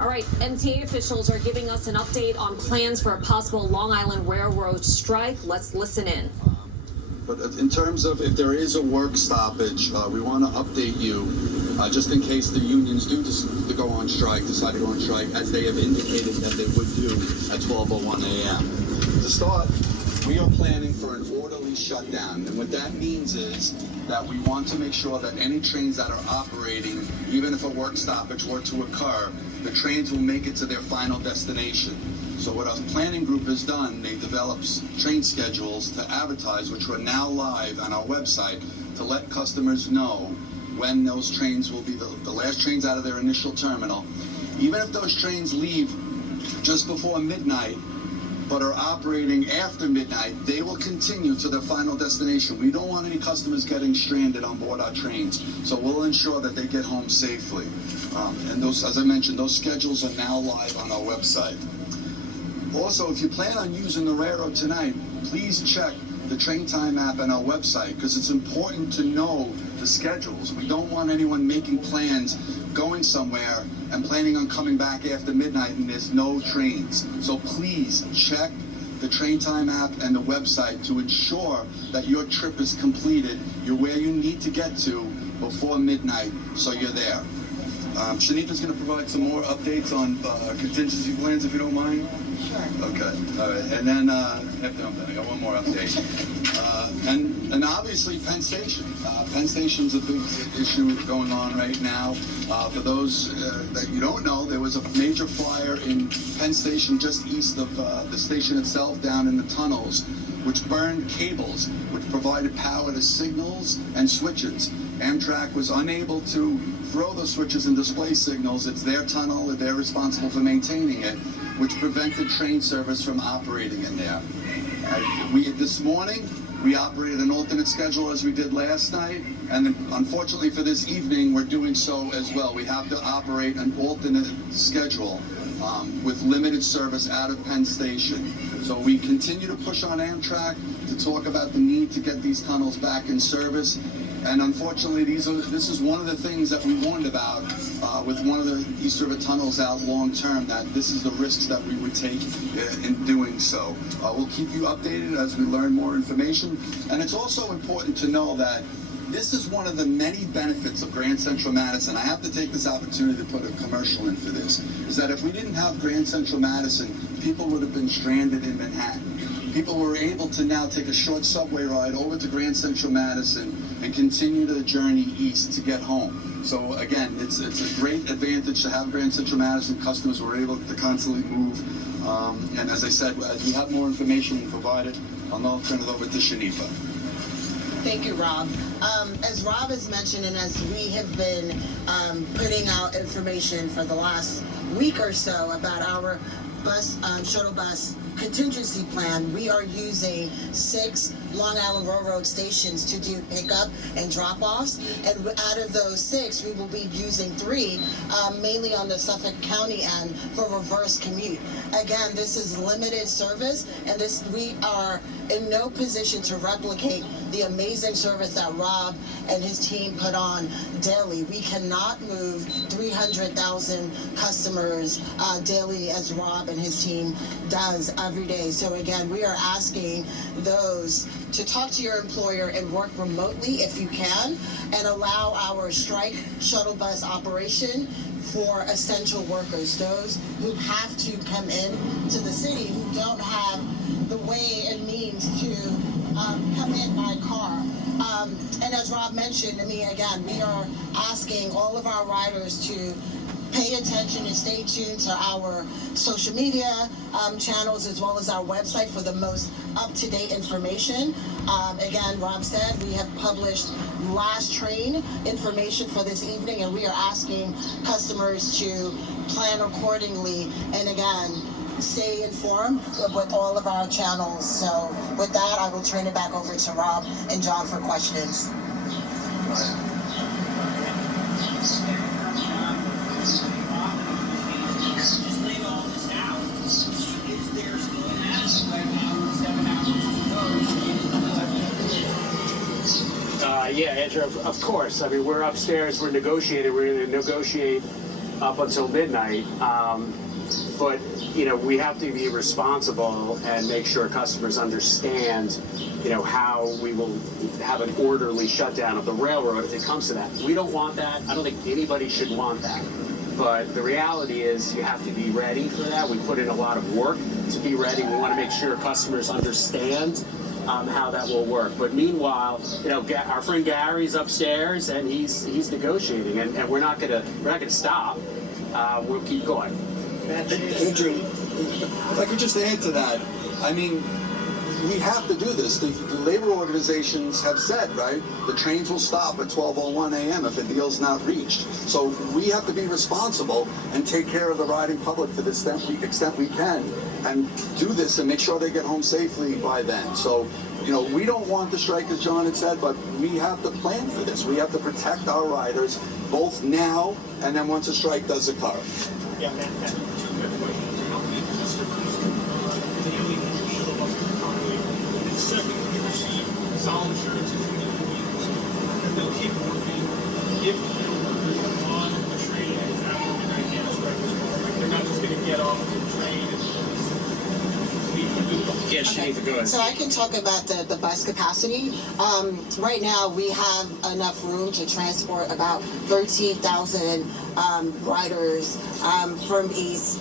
All right, MTA officials are giving us an update on plans for a possible Long Island Railroad strike. Let's listen in. But in terms of if there is a work stoppage, we want to update you just in case the unions do decide to go on strike, as they have indicated that they would do at 12:01 a.m. To start, we are planning for an orderly shutdown, and what that means is that we want to make sure that any trains that are operating, even if a work stoppage were to occur, the trains will make it to their final destination. So what our planning group has done, they developed train schedules to advertise, which are now live on our website, to let customers know when those trains will be the last trains out of their initial terminal. Even if those trains leave just before midnight, but are operating after midnight, they will continue to their final destination. We don't want any customers getting stranded on board our trains, so we'll ensure that they get home safely. And those, as I mentioned, those schedules are now live on our website. Also, if you plan on using the railroad tonight, please check the Train Time app on our website, because it's important to know the schedules. We don't want anyone making plans, going somewhere, and planning on coming back after midnight and there's no trains. So please check the Train Time app and the website to ensure that your trip is completed. You're where you need to get to before midnight, so you're there. Shanita's going to provide some more updates on contingency plans, if you don't mind. Sure. Okay. All right. And then after I'm done, I got one more update. And obviously Penn Station. Penn Station's a big issue going on right now. For those that you don't know, there was a major fire in Penn Station just east of the station itself, down in the tunnels, which burned cables, which provided power to signals and switches. Amtrak was unable to throw those switches and display signals. It's their tunnel, they're responsible for maintaining it, which prevented train service from operating in there. This morning, we operated an alternate schedule as we did last night, and then, unfortunately for this evening, we're doing so as well. We have to operate an alternate schedule with limited service out of Penn Station. So we continue to push on Amtrak to talk about the need to get these tunnels back in service. And unfortunately, this is one of the things that we warned about with one of the East River tunnels out long term, that this is the risks that we would take in doing so. We'll keep you updated as we learn more information. And it's also important to know that this is one of the many benefits of Grand Central Madison. I have to take this opportunity to put a commercial in for this, is that if we didn't have Grand Central Madison, people would have been stranded in Manhattan. People were able to now take a short subway ride over to Grand Central Madison and continue the journey east to get home. So again, it's a great advantage to have Grand Central Madison. Customers were able to constantly move. And as I said, as we have more information provided, I'll now turn it over to Shanifa. Thank you, Rob. As Rob has mentioned, and as we have been putting out information for the last week or so about our shuttle bus contingency plan, we are using 6 Long Island Railroad stations to do pickup and drop-offs, and out of those 6, we will be using 3, mainly on the Suffolk County end, for reverse commute. Again, this is limited service, and we are in no position to replicate the amazing service that Rob and his team put on daily. We cannot move 300,000 customers daily as Rob and his team does every day. So again, we are asking those to talk to your employer and work remotely if you can, and allow our strike shuttle bus operation for essential workers, those who have to come in to the city, who don't have the way and means to come in by car. And as Rob mentioned, again, we are asking all of our riders to pay attention and stay tuned to our social media channels, as well as our website, for the most up-to-date information. Again, Rob said we have published last train information for this evening, and we are asking customers to plan accordingly, and again, stay informed with all of our channels. So with that, I will turn it back over to Rob and John for questions. Yeah, Andrew, of course. I mean, we're upstairs, we're negotiating, we're going to negotiate up until midnight. But you know, we have to be responsible and make sure customers understand, you know, how we will have an orderly shutdown of the railroad if it comes to that. We don't want that. I don't think anybody should want that. But the reality is you have to be ready for that. We put in a lot of work to be ready. We want to make sure customers understand how that will work. But meanwhile, you know, our friend Gary's upstairs and he's negotiating, and we're not gonna stop. We'll keep going. Andrew, if I could just add to that, I mean, we have to do this. The labor organizations have said, right, the trains will stop at 12:01 a.m. if a deal's not reached. So we have to be responsible and take care of the riding public to the extent we can, and do this and make sure they get home safely by then. So, you know, we don't want the strike, as John had said, but we have to plan for this. We have to protect our riders, both now and then once a strike does occur. Yeah, solemn assurances from the employees that they'll keep working if their workers are on the train after midnight and strike is over. They're not just going to get off the train and Yeah, Shanifa, go ahead. So I can talk about the bus capacity. Right now, we have enough room to transport about 13,000 riders from East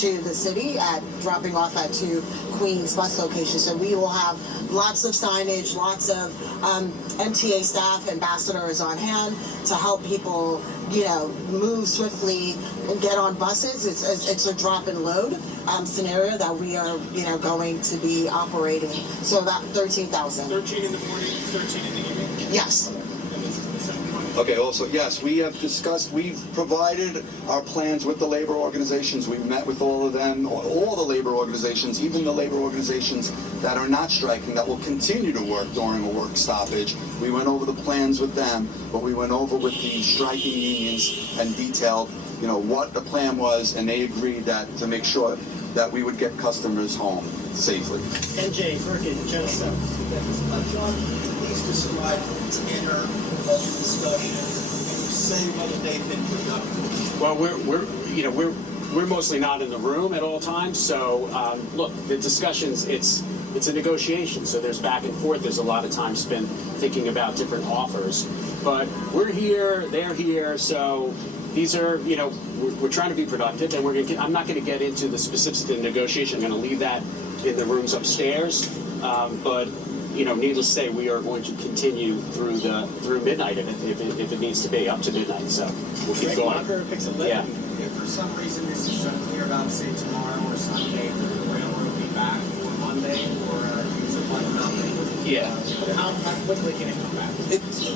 to the city, dropping off at 2 Queens bus locations. So we will have lots of signage, lots of MTA staff, ambassadors on hand to help people, you know, move swiftly and get on buses. It's a drop and load scenario that we are, you know, going to be operating. So about 13,000. 13 in the morning, 13 in the evening. Yes. Okay, also, yes, we have discussed, we've provided our plans with the labor organizations. We've met with all of them, all the labor organizations, even the labor organizations that are not striking, that will continue to work during a work stoppage. We went over the plans with them, but we went over with the striking unions and detailed, you know, what the plan was, and they agreed that to make sure that we would get customers home safely. NJ, Perkins, Jensen. John, please describe inner budget discussions and say whether they've been productive. Well, we're mostly not in the room at all times. So look, the discussions, it's a negotiation. So there's back and forth. There's a lot of time spent thinking about different offers. But we're here, they're here. So these are, you know, we're trying to be productive, and I'm not going to get into the specifics of the negotiation. I'm going to leave that in the rooms upstairs. But you know, needless to say, we are going to continue through midnight if it needs to be, up to midnight. So we'll keep going. PIX11. Yeah. If for some reason this is unclear about, say, tomorrow or Sunday, the railroad will be back for Monday, or is it like nothing? Yeah. How quickly can it come back?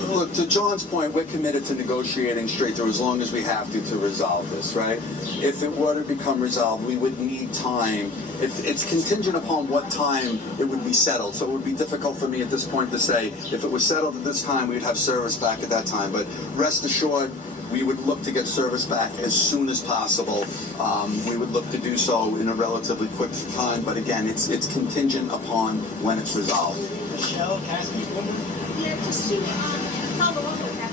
Look, to John's point, we're committed to negotiating straight through as long as we have to resolve this, right? If it were to become resolved, we would need time. It's contingent upon what time it would be settled, so it would be difficult for me at this point to say if it was settled at this time, we'd have service back at that time. But rest assured, we would look to get service back as soon as possible. We would look to do so in a relatively quick time, but again, it's contingent upon when it's resolved. Michelle, can I ask you one more? Yeah, just to follow up with that.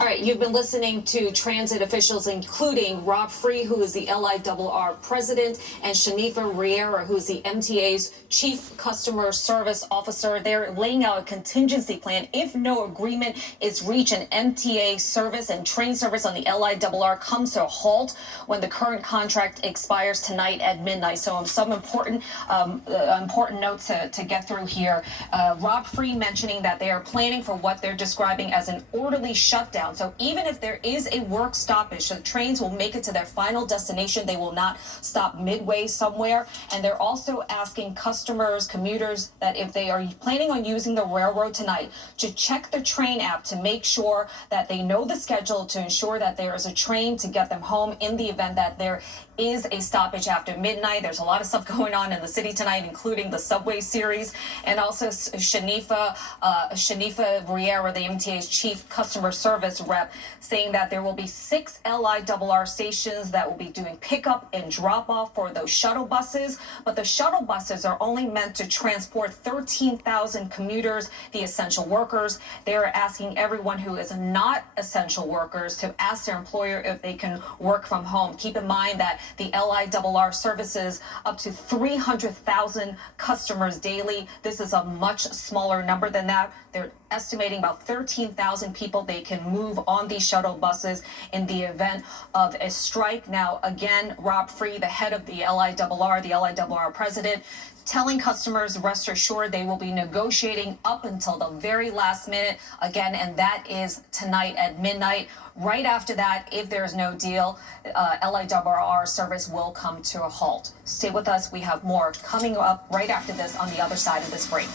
All right, you've been listening to transit officials, including Rob Free, who is the LIRR president, and Shanifa Riera, who is the MTA's chief customer service officer. They're laying out a contingency plan if no agreement is reached and MTA service and train service on the LIRR comes to a halt when the current contract expires tonight at midnight. So some important notes to get through here. Rob Free mentioning that they are planning for what they're describing as an orderly shutdown. So even if there is a work stoppage, the trains will make it to their final destination. They will not stop midway somewhere. And they're also asking customers, commuters, that if they are planning on using the railroad tonight, to check the train app to make sure that they know the schedule, to ensure that there is a train to get them home in the event that there is a stoppage after midnight. There's a lot of stuff going on in the city tonight, including the subway series, and also Shanifa Riera, the MTA's chief customer service service rep saying that there will be 6 LIRR stations that will be doing pickup and drop off for those shuttle buses. But the shuttle buses are only meant to transport 13,000 commuters, the essential workers. They are asking everyone who is not essential workers to ask their employer if they can work from home. Keep in mind that the LIRR services up to 300,000 customers daily. This is a much smaller number than that. They're estimating about 13,000 people they can move on these shuttle buses in the event of a strike. Now, again, Rob Free, the head of the LIRR president, telling customers, rest assured, they will be negotiating up until the very last minute again, and that is tonight at midnight. Right after that, if there's no deal, LIRR service will come to a halt. Stay with us. We have more coming up right after this on the other side of this break.